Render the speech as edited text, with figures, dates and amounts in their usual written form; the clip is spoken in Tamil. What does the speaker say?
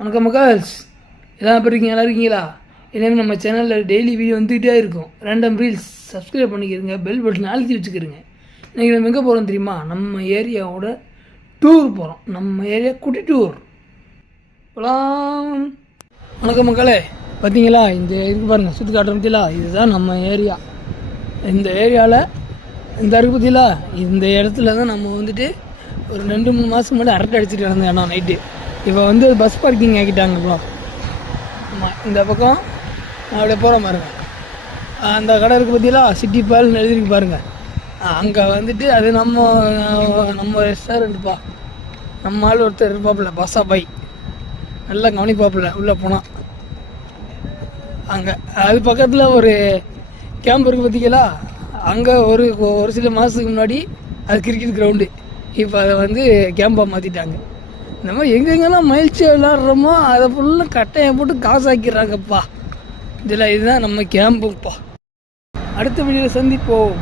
வணக்கம் மக்கள்ஸ், எல்லாம் எப்படி இருக்கீங்க? நல்லா இருக்கீங்களா? இனிமேல் நம்ம சேனலில் டெய்லி வீடியோ வந்துகிட்டே இருக்கும். ரேண்டம் ரீல்ஸ் சப்ஸ்கிரைப் பண்ணிக்கிறங்க, பெல் பட்டன் அழுத்தி வச்சுக்கிறங்க. இன்றைக்கி நம்ம எங்கே போகிறோம் தெரியுமா? நம்ம ஏரியாவோட டூர் போகிறோம். நம்ம ஏரியா குட்டி டூர் போகலாம். வணக்கம் மக்களே, பார்த்தீங்களா இந்த இதுக்கு பாருங்கள், சுற்றி காட்டுற பற்றிலா இதுதான் நம்ம ஏரியா. இந்த ஏரியாவில் இந்த இருக்கு பற்றிலா இந்த இடத்துல தான் நம்ம வந்துட்டு ஒரு 2-3 மாதம் முன்னாடி அரட்டை அடிச்சுட்டு இருந்தேன். ஏன்னா நைட்டு இப்போ வந்து பஸ் பார்க்கிங் ஆக்கிட்டாங்க ப்ரோ. ஆமாம், இந்த பக்கம் அப்படியே போகிற பாருங்க, அந்த கடை இருக்குது பார்த்தீங்களா, சிட்டி பால்னு எழுதிருக்கு பாருங்கள். அங்கே வந்துட்டு அது நம்ம ரெஸ்டாரண்ட்டுப்பா. நம்ம ஆள் ஒருத்தர் இருப்பாப்புல, பாசா பாய், நல்லா கவனிப்பாப்புல. உள்ளே போனால் அங்கே அது பக்கத்தில் ஒரு கேம்ப் இருக்குது பார்த்தீங்களா. அங்கே ஒரு சில மாதத்துக்கு முன்னாடி அது கிரிக்கெட் கிரவுண்டு, இப்போ அதை வந்து கேம்பாக மாற்றிட்டாங்க. இந்த மாதிரி எங்கெங்கெல்லாம் மகிழ்ச்சி விளாட்றோமோ அதை ஃபுல்லாக கட்டையை போட்டு காசாக்கிறாங்கப்பா. இதுதான் நம்ம கேம்புப்பா. அடுத்த வீடியோவில் சந்திப்போம்.